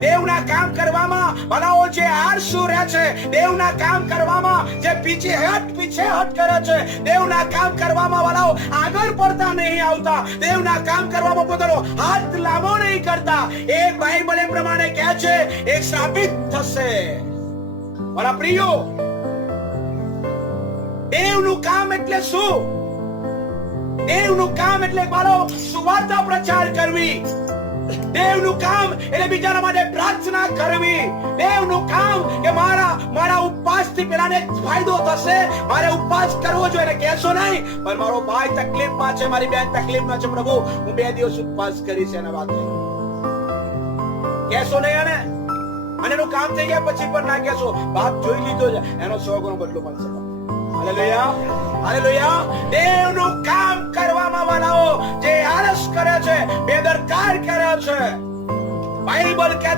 દેવના કામ કરવામાં ભલાઓ જે આળસુ રહે છે, દેવના કામ કરવામાં જે પીછેહટ કરે છે, દેવના કામ કરવામાં ભલાઓ આગળ પડતા નહીં આવતા, દેવના કામ કરવામાં પોતાનો હાથ લાંબો નહીં કરતા, એ બાઇબલ એ પ્રમાણે કહે છે એ સાબિત થશે. મારા પ્રિયો, દેવનું કામ એટલે શું? દેવનું કામ એટલે મારો સુવાર્તા પ્રચાર કરવી. દેવનું કામ એટલે બીજાના માટે પ્રાર્થના કરવી. દેવનું કામ કે મારા ઉપવાસથી પેલાને ફાયદો થશે, મારે ઉપવાસ કરવો જોઈએ એને કહેશો નહીં, પણ મારો ભાઈ તકલીફમાં છે, મારી બેન તકલીફમાં છે, પ્રભુ હું 2 દિવસ ઉપવાસ કરીશ, એના વાત કહેશો નહીં. અને એનું કામ થઈ ગયા પછી પણ ના કહેશો, બાપ જોઈ લીધો છે, એનો 100 ગણો બદલો મળશે. Hallelujah, hallelujah. દેવનું કામ કરવામાં વાળાઓ જે આળસ કરે છે, બેદરકાર કરે છે, બાઇબલ કહે છે